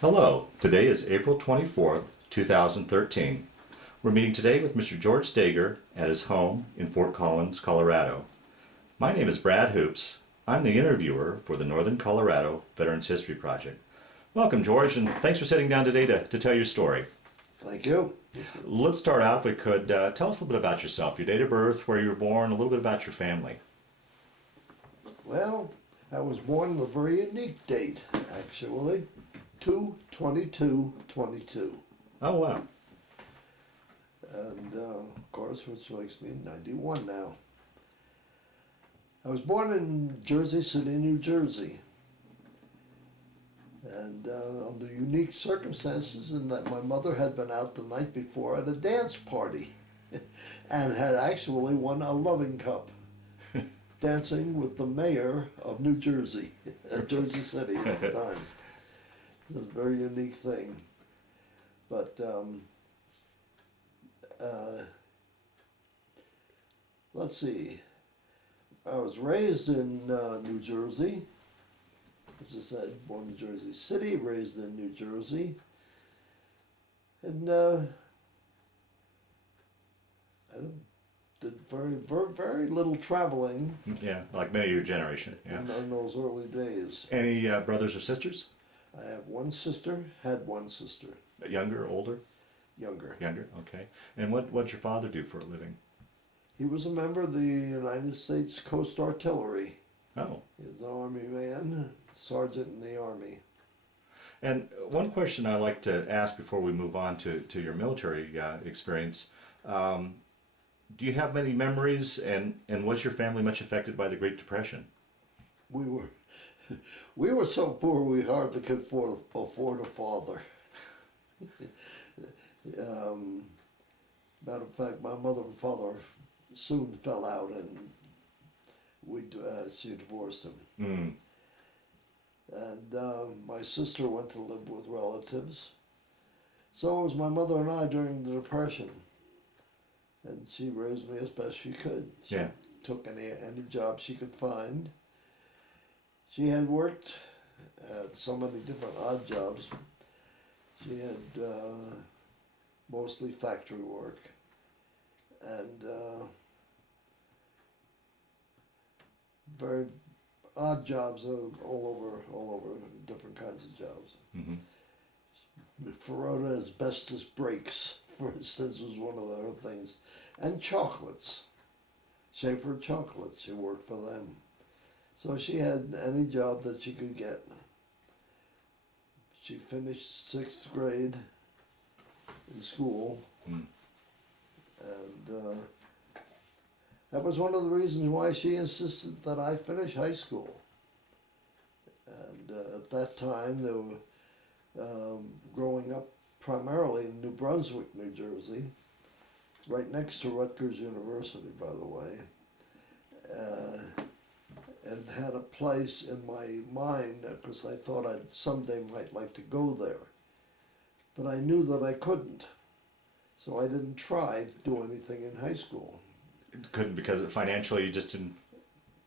Hello, today is April 24th, 2013. We're meeting today with Mr. George Stager at his home in Fort Collins, Colorado. My name is Brad Hoops. I'm the interviewer for the Northern Colorado Veterans History Project. Welcome, George, and thanks for sitting down today to tell your story. Thank you. Let's start out, if we could, tell us a little bit about yourself, your date of birth, where you were born, a little bit about your family. Well, I was born on a very unique date, actually, 2/22/22. Oh, wow. And, of course, which makes me 91 now. I was born in Jersey City, New Jersey. And under unique circumstances in that my mother had been out the night before at a dance party and had actually won a loving cup dancing with the mayor of New Jersey, Jersey City at the time. It was a very unique thing. But let's see. I was raised in New Jersey. As I said, born in Jersey City, raised in New Jersey. And I did very little traveling Yeah, like many of your generation. Yeah. in those early days. Any brothers or sisters? I have one sister, had one sister, Younger, older? younger. Younger, okay. And what'd your father do for a living? He was a member of the United States Coast Artillery. Oh. He was an Army man, sergeant in the Army. And one question I like to ask before we move on to your military experience, do you have many memories, and was your family much affected by the Great Depression? We were, we were so poor we hardly could afford a father. Matter of fact, my mother and father soon fell out, and she divorced him. Mm. And my sister went to live with relatives. So it was my mother and I during the Depression. And she raised me as best she could. She Yeah. took any job she could find. She had worked at so many different odd jobs. She had mostly factory work. And very odd jobs all over different kinds of jobs. Mm-hmm. Ferrota asbestos brakes, for instance, was one of their things. And chocolates. Schaefer chocolates, she worked for them. So she had any job that she could get. She finished 6th grade in school. Mm. And that was one of the reasons why she insisted that I finish high school. And at that time, they were growing up primarily in New Brunswick, New Jersey, right next to Rutgers University, by the way, and had a place in my mind because I thought I someday might like to go there. But I knew that I couldn't, so I didn't try to do anything in high school. Couldn't because financially you just didn't.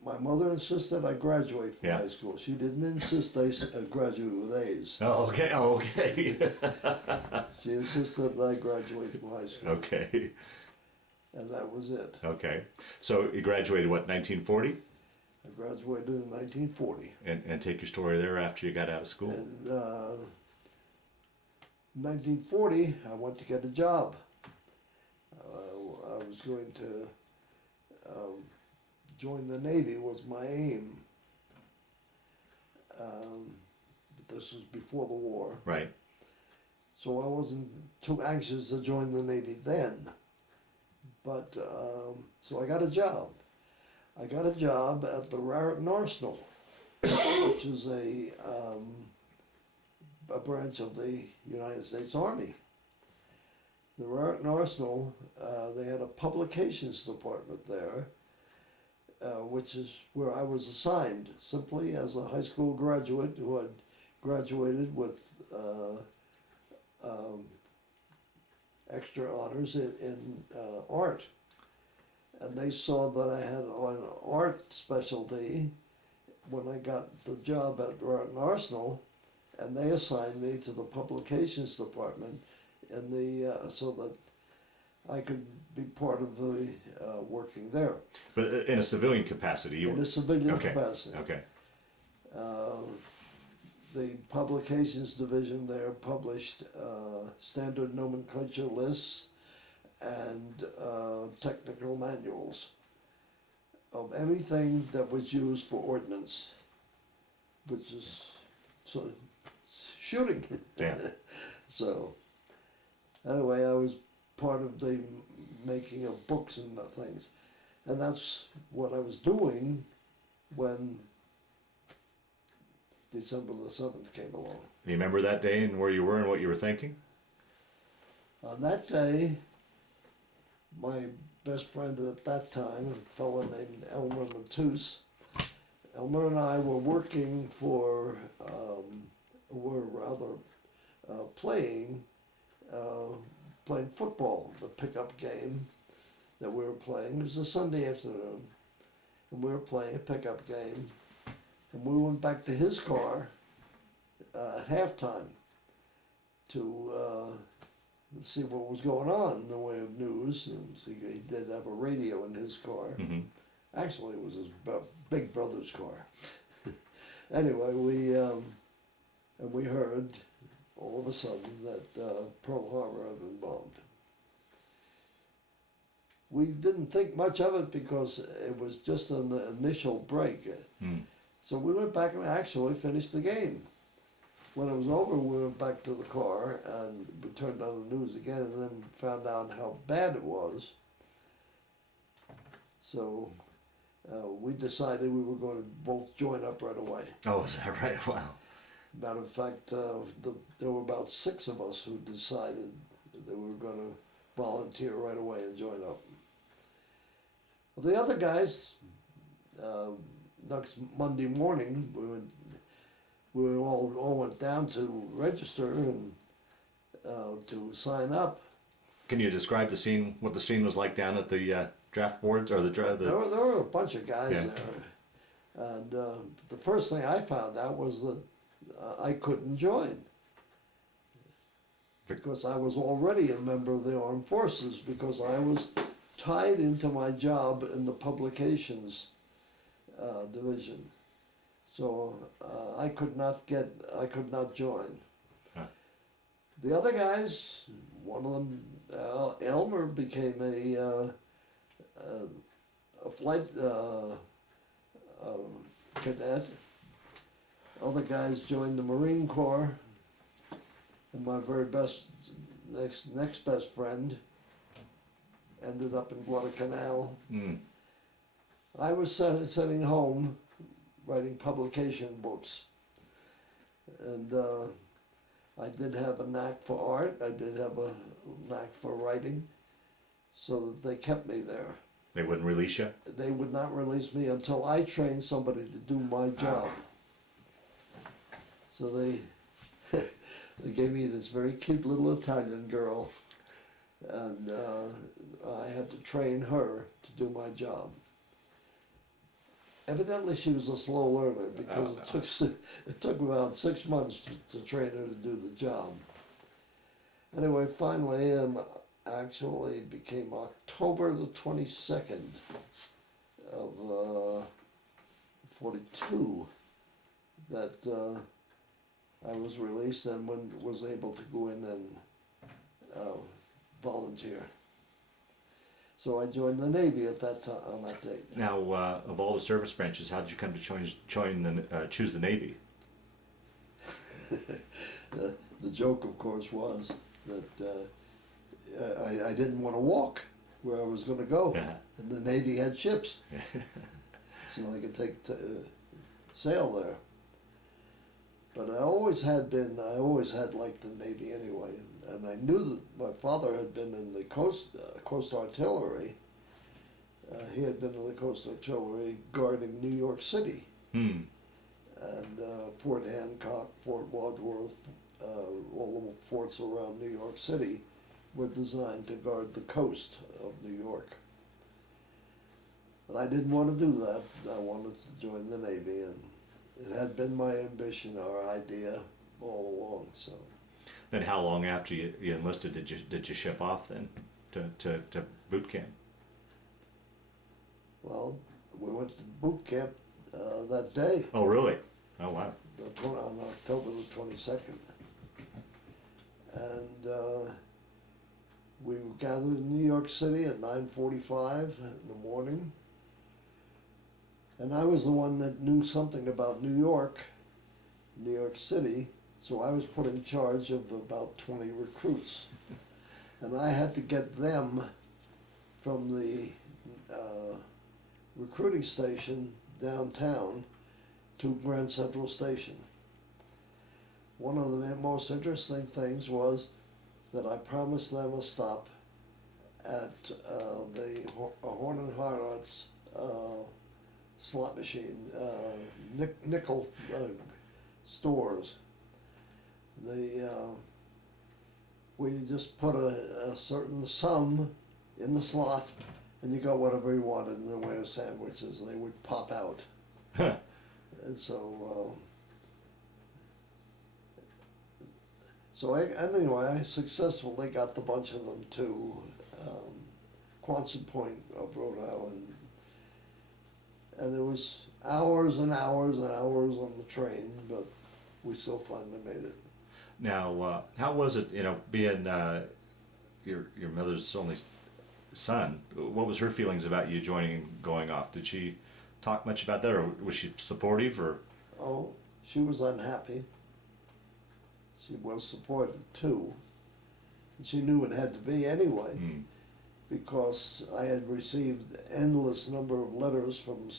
My mother insisted I graduate from Yeah. high school. She didn't insist I graduate with A's. Oh, okay. Oh, okay. She insisted that I graduate from high school. Okay. And that was it. Okay. So you graduated what, 1940? I graduated in 1940. And take your story there after you got out of school. And 1940, I went to get a job. I was going to join the Navy was my aim. But this was before the war. Right. So I wasn't too anxious to join the Navy then. But, so I got a job. I got a job at the Raritan Arsenal, which is a branch of the United States Army. The Raritan Arsenal, they had a publications department there, which is where I was assigned, simply as a high school graduate who had graduated with extra honors in art. And they saw that I had an art specialty when I got the job at Raritan Arsenal, and they assigned me to the publications department in the so that I could be part of the working there But in a civilian capacity, you in were. a civilian Okay. capacity. Okay. The publications division there published standard nomenclature lists and technical manuals of anything that was used for ordnance, which is so shooting. Yeah. So anyway, I was part of the making of books and things, and that's what I was doing when December the 7th came along. Do you remember that day and where you were and what you were thinking? On that day, my best friend at that time, a fellow named Elmer Matus, Elmer and I were working for, were rather playing football, the pickup game that we were playing. It was a Sunday afternoon, and we were playing a pickup game, and we went back to his car at halftime to see what was going on in the way of news. And see, he did have a radio in his car. Mm-hmm. Actually, it was his big brother's car. Anyway, we heard all of a sudden that Pearl Harbor had been bombed. We didn't think much of it because it was just an initial break. Mm. So we went back and actually finished the game. When it was over, we went back to the car and we turned on the news again and then found out how bad it was. So we decided we were going to both join up right away. Oh, is that right? Wow. Matter of fact, there were about 6 of us who decided that we were going to volunteer right away and join up. The other guys, next Monday morning, we all went down to register and to sign up. Can you describe the scene, what the scene was like down at the draft boards or the There were a bunch of guys Yeah. there, and the first thing I found out was that I couldn't join because I was already a member of the armed forces because I was tied into my job in the publications division. So I could not join. Huh. The other guys, one of them, Elmer, became a flight cadet. Other guys joined the Marine Corps, and my very best, next best friend ended up in Guadalcanal. Mm. I was sitting home writing publication books, and I did have a knack for art. I did have a knack for writing, so that they kept me there. They wouldn't release you? They would not release me until I trained somebody to do my job. So they gave me this very cute little Italian girl, and I had to train her to do my job. Evidently, she was a slow learner because it took about 6 months to train her to do the job. Anyway, finally, actually it became October the 22nd of 42 that I was released and was able to go in and volunteer. So I joined the Navy at that time, on that date. Now, of all the service branches, how did you come to choose the Navy? The joke, of course, was that I didn't want to walk where I was going to go, Yeah. and the Navy had ships, so I could sail there. But I always had liked the Navy anyway, and I knew that my father had been in the Coast Artillery. He had been in the Coast Artillery guarding New York City, Hmm. and Fort Hancock, Fort Wadsworth, all the forts around New York City were designed to guard the coast of New York. But I didn't want to do that. I wanted to join the Navy, and it had been my ambition or idea all along. So, Then how long after you enlisted did you ship off then to boot camp? well, we went to boot camp that day, Oh, really? Oh, wow. on October the 22nd. And we were gathered in New York City at 9:45 in the morning. And I was the one that knew something about New York City, so I was put in charge of about 20 recruits. And I had to get them from the recruiting station downtown to Grand Central Station. One of the most interesting things was that I promised them a stop at the Horn and Hardhart's slot machine, nickel stores. We just put a certain sum in the slot, and you got whatever you wanted in the way of sandwiches, and they would pop out. And so, anyway, I successfully got the bunch of them to Quonset Point of Rhode Island. And it was hours and hours and hours on the train, but we still finally made it. Now, how was it, being your mother's only son? What was her feelings about you joining and going off? Did she talk much about that, or was she supportive, or? Oh, she was unhappy. She was supportive too. And she knew it had to be anyway, because I had received endless number of letters from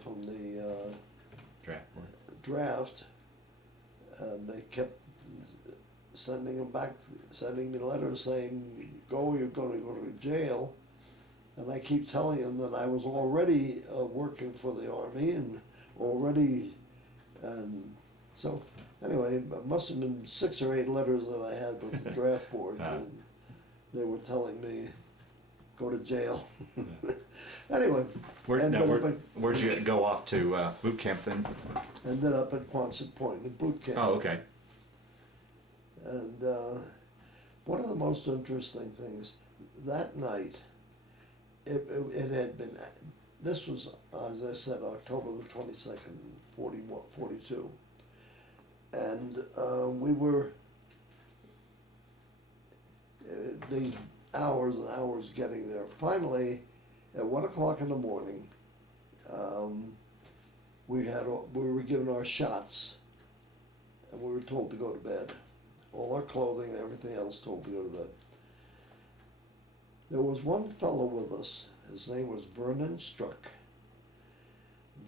from the draft, and they kept sending them back, sending me letters saying, "Go, you're going to go to jail." And I keep telling them that I was already working for the Army and so anyway, it must have been 6 or 8 letters that I had with the draft board, and they were telling me, "Go to jail." Anyway, Where'd you go off to boot camp then? ended up at Quonset Point in boot camp. Oh, okay. And one of the most interesting things, that night, it had been, this was, as I said, October the 22nd, 42. And we were, the hours and hours getting there. Finally, at 1 o'clock in the morning, we were given our shots, and we were told to go to bed. All our clothing and everything else told to go to bed. There was one fellow with us. His name was Vernon Struck.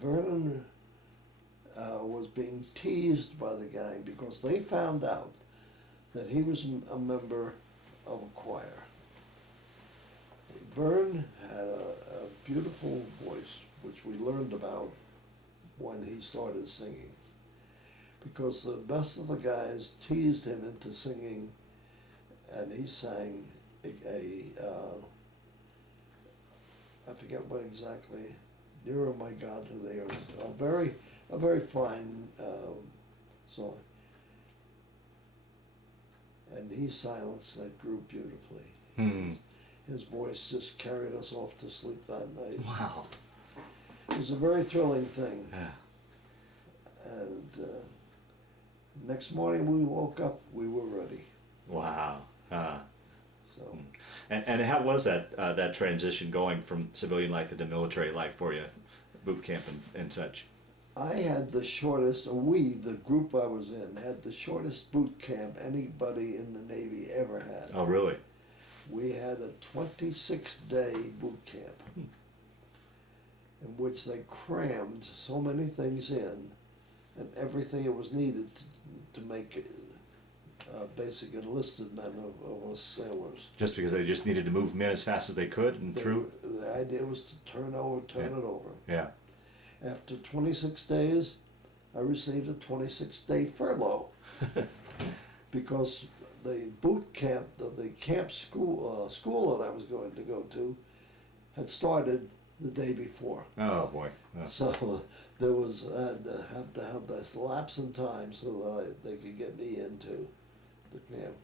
Vernon was being teased by the gang because they found out that he was a member of a choir. Vern had a beautiful voice, which we learned about when he started singing, because the best of the guys teased him into singing, and he sang I forget what exactly, "Nearer My God to Thee," a very fine song. And he silenced that group beautifully. His voice just carried us off to sleep that night. Wow. It was a very thrilling thing. Yeah. And next morning we woke up, we were ready. Wow. So. And how was that transition going from civilian life into military life for you, boot camp and such? I had the shortest, the group I was in, had the shortest boot camp anybody in the Navy ever had. Oh, really? We had a 26-day boot camp in which they crammed so many things in, and everything that was needed to make basic enlisted men of us sailors. Just because they just needed to move men as fast as they could and through? The idea was to turn it over. Yeah. After 26 days, I received a 26-day furlough because the boot camp, the camp school that I was going to go to, had started the day before. Oh boy. Oh. So there was, I had to have this lapse in time so that they could get me into the camp.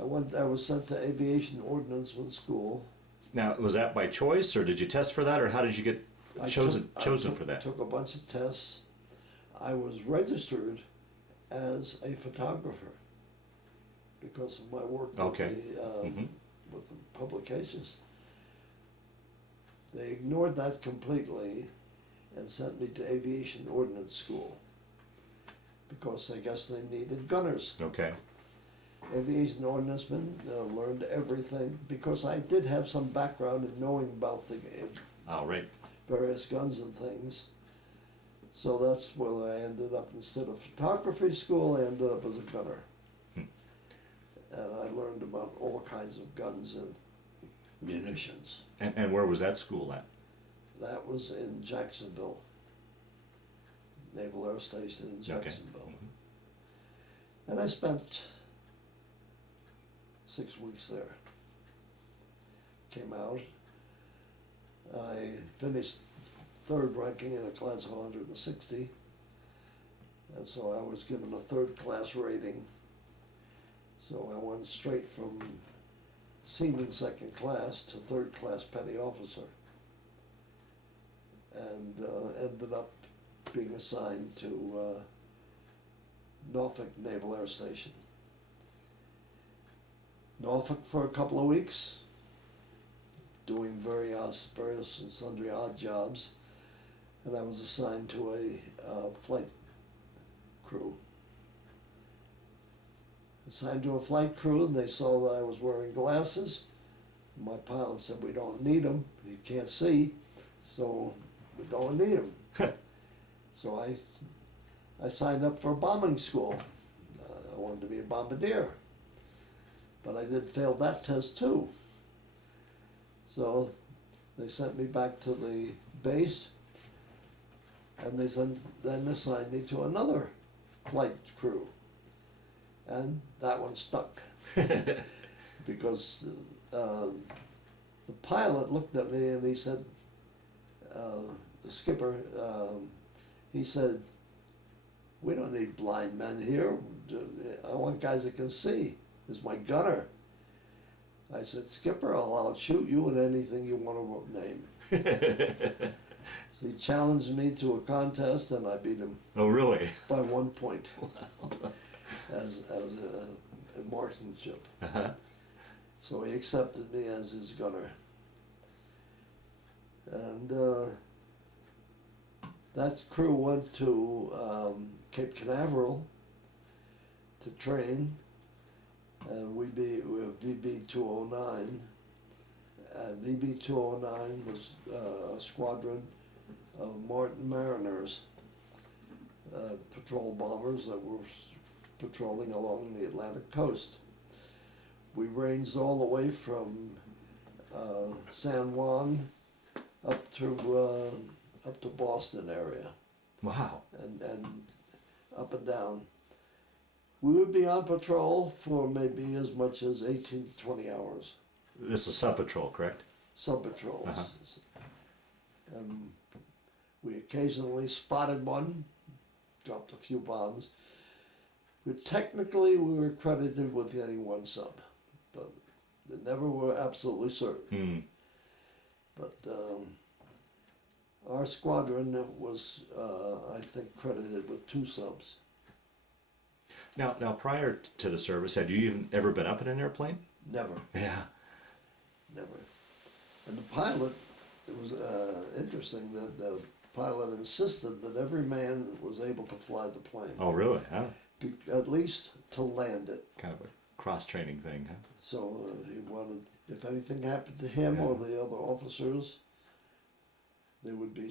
I was sent to aviation ordnance school. Now, was that by choice, or did you test for that, or how did you get chosen for that? Took a bunch of tests. I was registered as a photographer because of my work Okay. with the publications. They ignored that completely and sent me to aviation ordnance school because I guess they needed gunners. Okay. Aviation ordnancemen learned everything because I did have some background in knowing about the All right. various guns and things. So that's where I ended up. Instead of photography school, I ended up as a gunner. And I learned about all kinds of guns and munitions. And where was that school at? That was in Jacksonville, Naval Air Station in Jacksonville. Okay. And I spent 6 weeks there. Came out. I finished third ranking in a class of 160. And so I was given a third class rating. So I went straight from seaman second class to third class petty officer. And ended up being assigned to Norfolk Naval Air Station. Norfolk for a couple of weeks, doing various and sundry odd jobs, and I was assigned to a flight crew. Assigned to a flight crew, and they saw that I was wearing glasses. My pilot said, "We don't need them. You can't see, so we don't need them." So I signed up for a bombing school. I wanted to be a bombardier. But I did fail that test too. So they sent me back to the base, and they then assigned me to another flight crew. And that one stuck. Because the pilot looked at me and he said, the skipper, he said, "We don't need blind men here. I want guys that can see. Is my gunner." I said, "Skipper, I'll shoot you with anything you want to name." So he challenged me to a contest, and I beat him. Oh, really? By 1 point. as a marksmanship. Uh-huh. So he accepted me as his gunner. And that crew went to Cape Canaveral to train. VB-209. VB-209 was a squadron of Martin Mariners, patrol bombers that were patrolling along the Atlantic coast. We ranged all the way from San Juan up to Boston area. Wow. And up and down. We would be on patrol for maybe as much as 18 to 20 hours. This is sub-patrol, correct? Sub-patrols. Uh-huh. We occasionally spotted one, dropped a few bombs. Technically, we were credited with getting one sub, but they never were absolutely certain. But our squadron was, I think, credited with 2 subs. Now, prior to the service, had you even ever been up in an airplane? Never. Yeah. Never. And the pilot, it was interesting that the pilot insisted that every man was able to fly the plane. Oh, really? Huh? At least to land it. Kind of a cross-training thing, huh? So he wanted, if anything happened to him or the other officers, they would be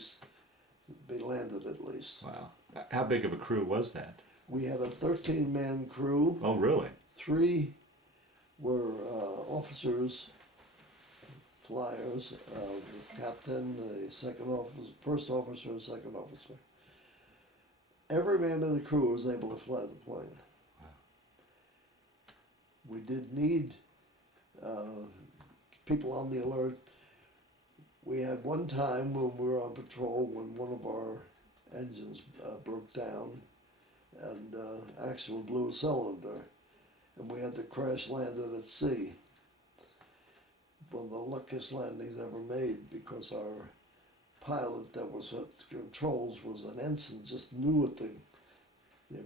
landed at least. Wow. How big of a crew was that? We had a 13-man crew. Oh, really? 3 were officers, flyers, the captain, the first officer, and second officer. Every man in the crew was able to fly the plane. Wow. We did need people on the alert we had one time when we were on patrol when one of our engines broke down and actually blew a cylinder, and we had to crash land it at sea. One of the luckiest landings ever made, because our pilot that was at the controls was an ensign, just knew it.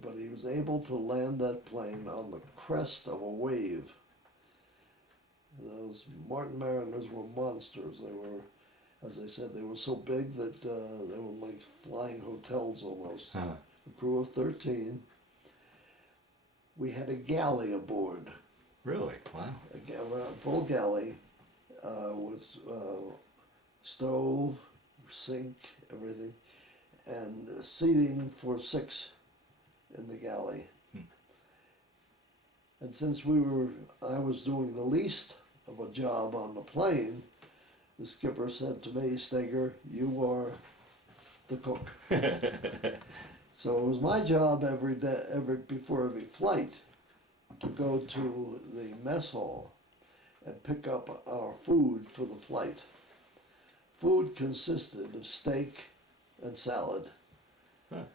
But he was able to land that plane on the crest of a wave. Those Martin Mariners were monsters. They were, as I said, they were so big that they were like flying hotels almost. Huh. A crew of 13. We had a galley aboard, Really? Wow. a full galley with stove, sink, everything, and seating for 6 in the galley. And since I was doing the least of a job on the plane, the skipper said to me, "Steger, you are the cook." So it was my job every day, before every flight, to go to the mess hall and pick up our food for the flight. Food consisted of steak and salad. Huh.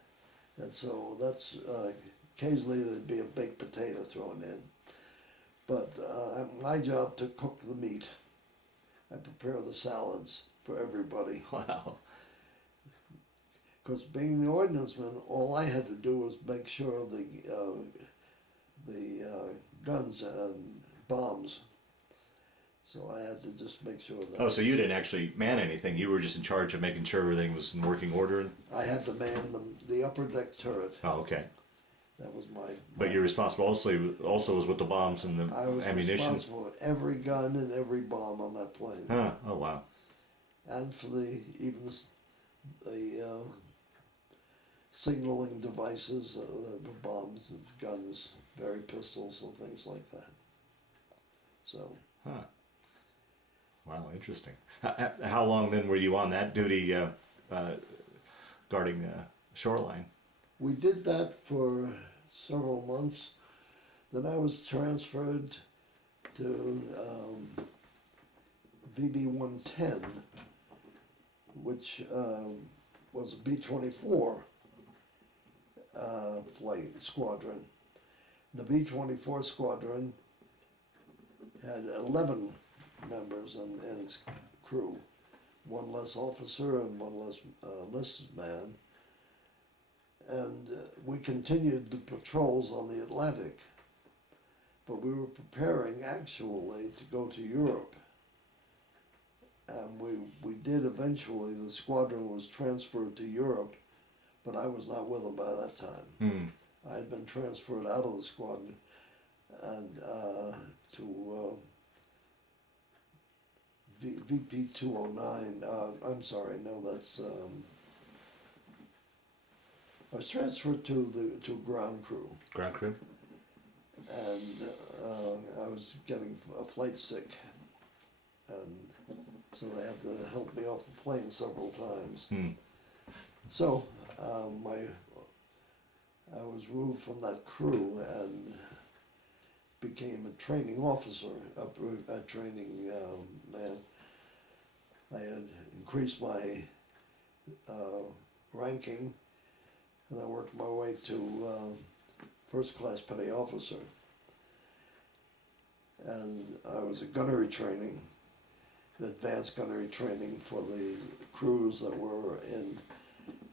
And so that's, occasionally there'd be a baked potato thrown in. But my job to cook the meat. I prepare the salads for everybody. Wow. Because being the ordnanceman, all I had to do was make sure the guns and bombs. So I had to just make sure that. Oh, so you didn't actually man anything. You were just in charge of making sure everything was in working order? I had to man the upper deck turret. Oh, okay. That was my. But you're responsible also was with the bombs and the I was ammunition? responsible for every gun and every bomb on that plane. Huh. Oh, wow. And for the signaling devices, bombs, guns, very pistols and things like that. So. Huh. Wow, interesting. How long then were you on that duty guarding the shoreline? We did that for several months. Then I was transferred to VB-110, which was a B-24 flight squadron. The B-24 squadron had 11 members in its crew, one less officer and one less enlisted man. And we continued the patrols on the Atlantic, but we were preparing actually to go to Europe. And we did eventually, the squadron was transferred to Europe, but I was not with them by that time. I had been transferred out of the squadron and to VP 209, I'm sorry, no, that's, I was transferred to ground crew. Ground crew? And I was getting flight sick, and so they had to help me off the plane several times. So I was removed from that crew and became a training officer, a training man. I had increased my ranking, and I worked my way to first class petty officer. And I was a gunnery training, advanced gunnery training for the crews that were in,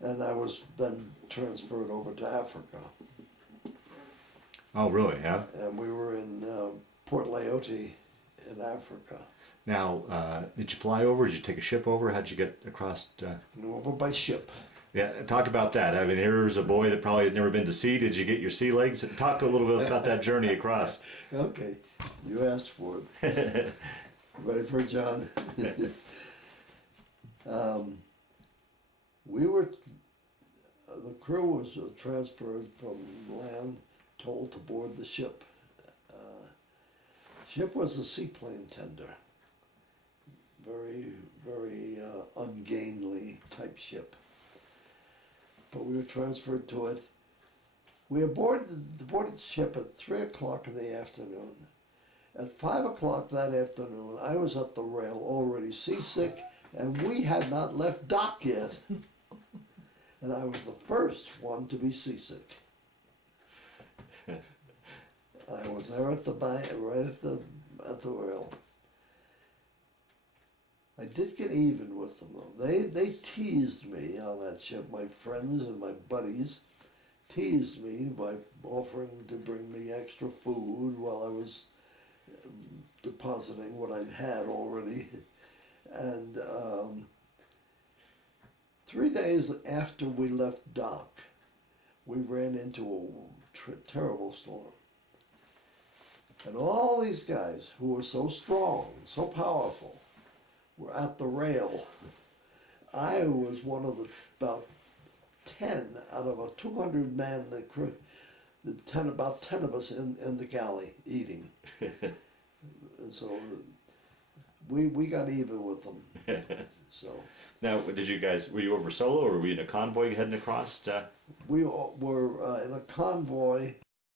and I was then transferred over to Africa. Oh, really? Yeah. And we were in Port Leote in Africa. Now, did you fly over? Did you take a ship over? How'd you get across? Over by ship. Yeah, talk about that. I mean, here's a boy that probably had never been to sea. Did you get your sea legs? Talk a little bit about that journey across. Okay, you asked for it. Ready for it, John? The crew was transferred from land, told to board the ship. Ship was a seaplane tender. Very, very ungainly type ship. But we were transferred to it. We boarded the ship at 3 o'clock in the afternoon. At 5 o'clock that afternoon, I was at the rail already seasick, and we had not left dock yet. And I was the first one to be seasick. I was there at the bank, right at the rail. I did get even with them though. They teased me on that ship. My friends and my buddies teased me by offering to bring me extra food while I was depositing what I'd had already. And 3 days after we left dock, we ran into a terrible storm. And all these guys who were so strong, so powerful, were at the rail. I was one of the about 10 out of a 200-man crew, about 10 of us in the galley eating. And so we got even with them. So Now, were you over solo, or were you in a convoy heading across? we were in a convoy